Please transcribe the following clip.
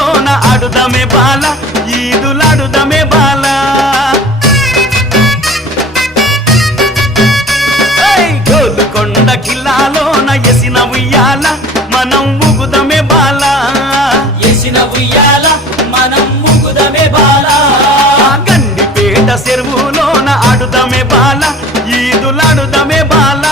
చెరువులోన ఆడుదమే బాల ఈదులాడుదమే బాల గోలుకొండ కిల్లాలోన ఎసిన ఉయ్యాల మనం ఊగుదమే బాల ఎసిన ఉయ్యాల మనం ఊగుదమే బాల గండిపేట చెరువులోన ఆడుదమే బాల ఈదులాడుదమే బాల